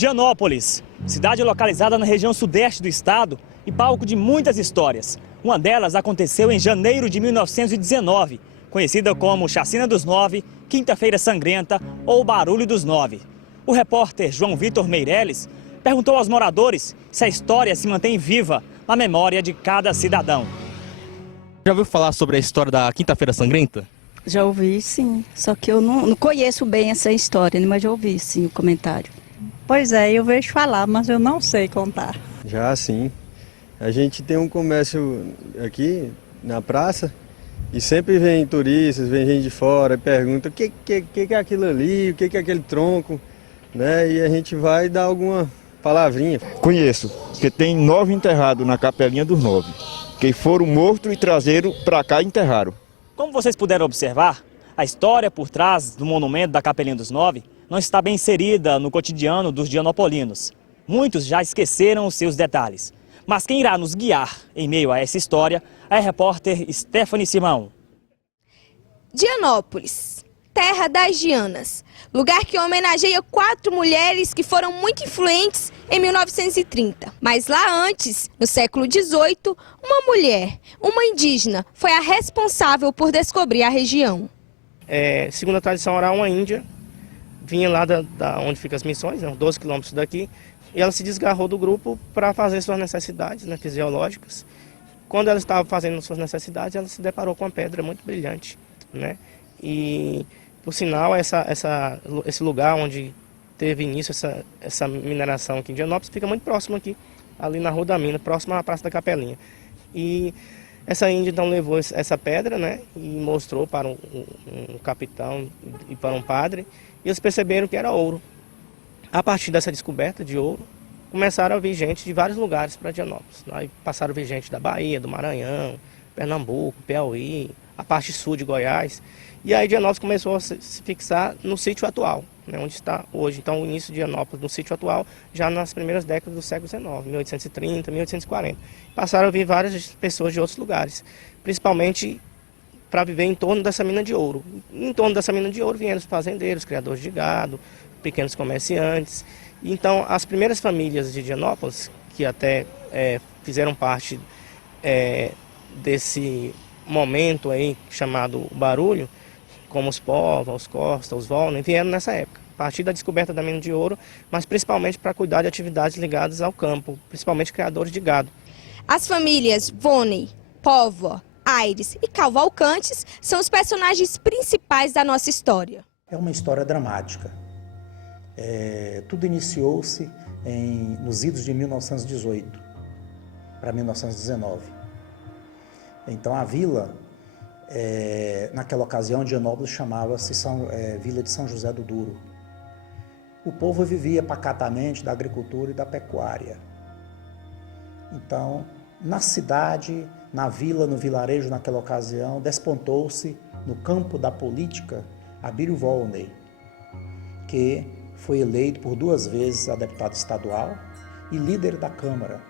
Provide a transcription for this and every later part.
Dianópolis, cidade localizada na região sudeste do estado e palco de muitas histórias. Uma delas aconteceu em janeiro de 1919, conhecida como Chacina dos Nove, Quinta-feira Sangrenta ou Barulho dos Nove. O repórter João Vitor Meireles perguntou aos moradores se a história se mantém viva na memória de cada cidadão. Já ouviu falar sobre a história da Quinta-feira Sangrenta? Já ouvi, sim. Só que eu não conheço bem essa história, né? Mas já ouvi, sim, o comentário. Pois é, eu vejo falar, mas eu não sei contar. Já sim. A gente tem um comércio aqui na praça e sempre vem turistas, vem gente de fora e pergunta o que é aquilo ali, o que é aquele tronco, né? E a gente vai dar alguma palavrinha. Conheço, porque tem 9 enterrados na Capelinha dos 9, que foram mortos e trazeram para cá e enterraram. Como vocês puderam observar, a história por trás do monumento da Capelinha dos Nove não está bem inserida no cotidiano dos dianopolinos. Muitos já esqueceram os seus detalhes. Mas quem irá nos guiar em meio a essa história é a repórter Stephanie Simão. Dianópolis, terra das Dianas, lugar que homenageia 4 mulheres que foram muito influentes em 1930. Mas lá antes, no século XVIII, uma mulher, uma indígena, foi a responsável por descobrir a região. Segundo a tradição oral, uma índia vinha lá da onde ficam as missões, 12 quilômetros daqui, e ela se desgarrou do grupo para fazer suas necessidades, né, fisiológicas. Quando ela estava fazendo suas necessidades, ela se deparou com uma pedra muito brilhante, né? E, por sinal, esse lugar onde teve início essa mineração aqui em Dianópolis fica muito próximo aqui, ali na Rua da Mina, próximo à Praça da Capelinha. E essa índia então levou essa pedra, né, e mostrou para um capitão e para um padre, e eles perceberam que era ouro. A partir dessa descoberta de ouro, começaram a vir gente de vários lugares para Dianópolis. Aí passaram a vir gente da Bahia, do Maranhão, Pernambuco, Piauí, a parte sul de Goiás. E aí Dianópolis começou a se fixar no sítio atual, né, onde está hoje. Então o início de Dianópolis no sítio atual, já nas primeiras décadas do século XIX, 1830, 1840. Passaram a vir várias pessoas de outros lugares, principalmente para viver em torno dessa mina de ouro. Em torno dessa mina de ouro vieram os fazendeiros, criadores de gado, pequenos comerciantes. Então, as primeiras famílias de Dianópolis, que até fizeram parte desse momento aí chamado Barulho, como os Pova, os Costa, os Volner, vieram nessa época, a partir da descoberta da mina de ouro, mas principalmente para cuidar de atividades ligadas ao campo, principalmente criadores de gado. As famílias Volner, Pova, Aires e Cavalcantes são os personagens principais da nossa história. É uma história dramática. Tudo iniciou-se nos idos de 1918 para 1919. Então a vila, naquela ocasião, Dianópolis chamava-se Vila de São José do Duro. O povo vivia pacatamente da agricultura e da pecuária. Então, na cidade, na vila, no vilarejo, naquela ocasião, despontou-se no campo da política Abílio Volner, que foi eleito por 2 vezes a deputado estadual e líder da Câmara,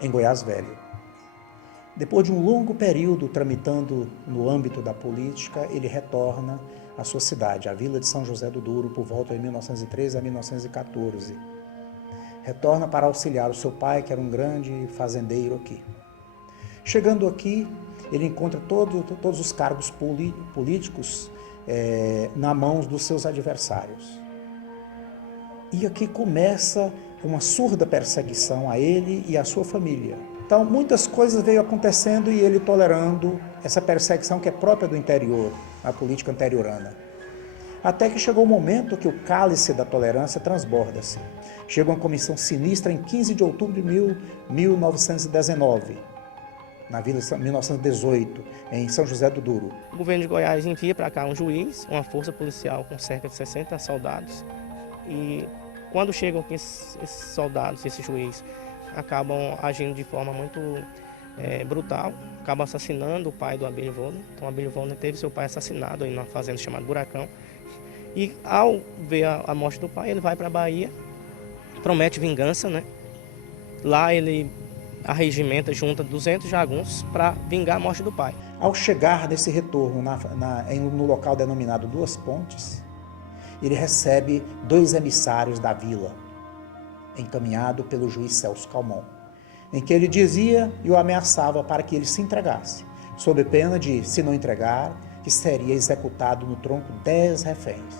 em Goiás Velho. Depois de um longo período tramitando no âmbito da política, ele retorna à sua cidade, a Vila de São José do Duro, por volta de 1913 a 1914. Retorna para auxiliar o seu pai, que era um grande fazendeiro aqui. Chegando aqui, ele encontra todos os cargos políticos na mão dos seus adversários. E aqui começa uma surda perseguição a ele e à sua família. Então, muitas coisas veio acontecendo e ele tolerando essa perseguição que é própria do interior, a política interiorana. Até que chegou o momento que o cálice da tolerância transborda-se. Chega uma comissão sinistra em 15 de outubro de 1919, na Vila de 1918, em São José do Duro. O governo de Goiás envia para cá um juiz, uma força policial com cerca de 60 soldados. E quando chegam aqui esses soldados, esse juiz, acabam agindo de forma muito brutal, acabam assassinando o pai do Abílio Volner. Então, Abílio Volner teve seu pai assassinado em uma fazenda chamada Buracão. E ao ver a morte do pai, ele vai para a Bahia, promete vingança, né? Lá ele arregimenta, junta 200 jagunços para vingar a morte do pai. Ao chegar nesse retorno no local denominado Duas Pontes, ele recebe 2 emissários da vila, encaminhado pelo juiz Celso Calmon, em que ele dizia e o ameaçava para que ele se entregasse, sob pena de, se não entregar, que seria executado no tronco 10 reféns.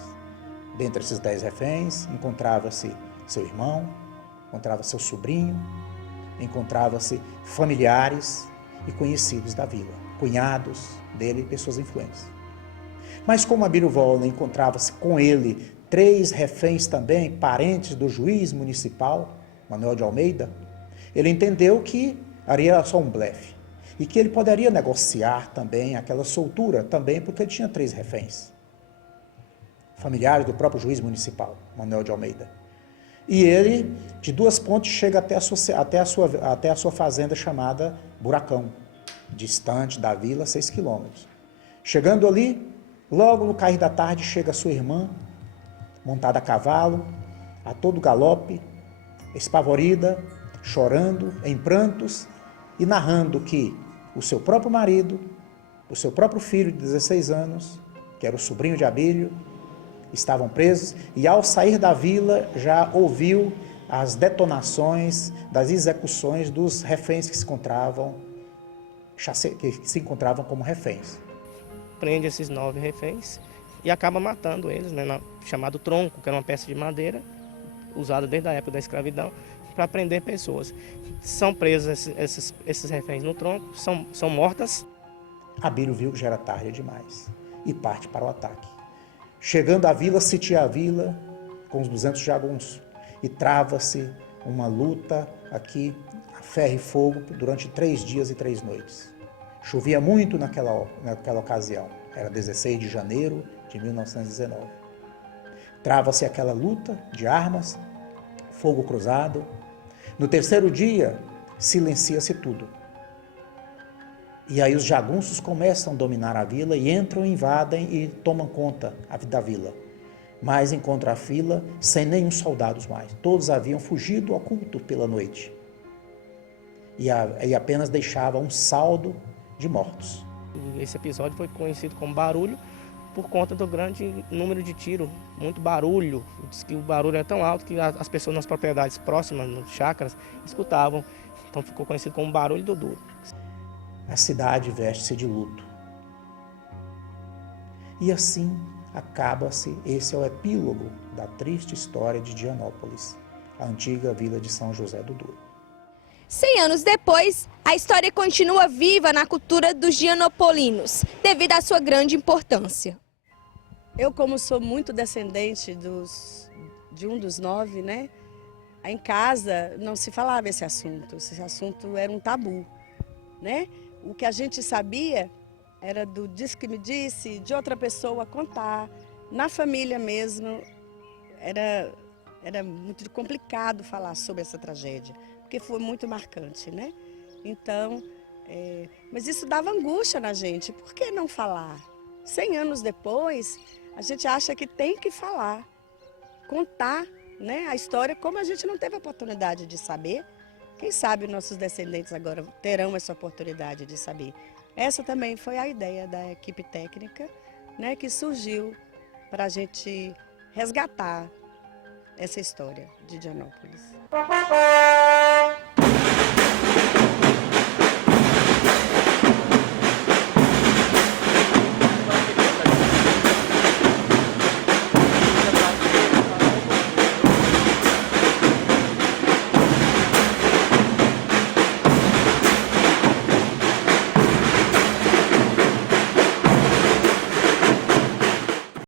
Dentre esses 10 reféns, encontrava-se seu irmão, encontrava-se seu sobrinho, encontrava-se familiares e conhecidos da vila, cunhados dele e pessoas influentes. Mas como Abílio Volney encontrava-se com ele 3 reféns também, parentes do juiz municipal, Manuel de Almeida, ele entendeu que era só um blefe e que ele poderia negociar também aquela soltura, também porque ele tinha 3 reféns, familiares do próprio juiz municipal, Manuel de Almeida. E ele, de Duas Pontes, chega até a sua fazenda chamada Buracão, distante da vila 6 quilômetros. Chegando ali, logo no cair da tarde, chega sua irmã, montada a cavalo, a todo galope, espavorida, chorando, em prantos, e narrando que o seu próprio marido, o seu próprio filho de 16 anos, que era o sobrinho de Abílio, estavam presos, e ao sair da vila já ouviu as detonações das execuções dos reféns que se encontravam como reféns. Prende esses 9 reféns e acaba matando eles, né, chamado tronco, que era uma peça de madeira usada desde a época da escravidão para prender pessoas. São presos esses reféns no tronco, são mortas. Abílio viu que já era tarde demais e parte para o ataque. Chegando à vila, sitia a vila com os 200 jagunços e trava-se uma luta aqui a ferro e fogo durante 3 dias e 3 noites. Chovia muito naquela ocasião, era 16 de janeiro de 1919. Trava-se aquela luta de armas, fogo cruzado. No 3º dia, silencia-se tudo. E aí os jagunços começam a dominar a vila e entram, invadem e tomam conta da vila. Mas encontram a vila sem nenhum soldado mais. Todos haviam fugido oculto pela noite. E apenas deixava um saldo de mortos. Esse episódio foi conhecido como barulho por conta do grande número de tiros, muito barulho. Diz que o barulho é tão alto que as pessoas nas propriedades próximas, nas chácaras, escutavam. Então ficou conhecido como barulho do duro. A cidade veste-se de luto. E assim acaba-se, esse é o epílogo da triste história de Dianópolis, a antiga vila de São José do Douro. 100 anos depois, a história continua viva na cultura dos dianopolinos, devido à sua grande importância. Eu, como sou muito descendente de um dos 9, né? Em casa não se falava esse assunto era um tabu, né? O que a gente sabia era do diz que me disse, de outra pessoa contar. Na família mesmo, era muito complicado falar sobre essa tragédia, porque foi muito marcante, né? Então, mas isso dava angústia na gente, por que não falar? 100 anos depois, a gente acha que tem que falar, contar, né, a história, como a gente não teve a oportunidade de saber. Quem sabe nossos descendentes agora terão essa oportunidade de saber. Essa também foi a ideia da equipe técnica, né, que surgiu para a gente resgatar essa história de Dianópolis.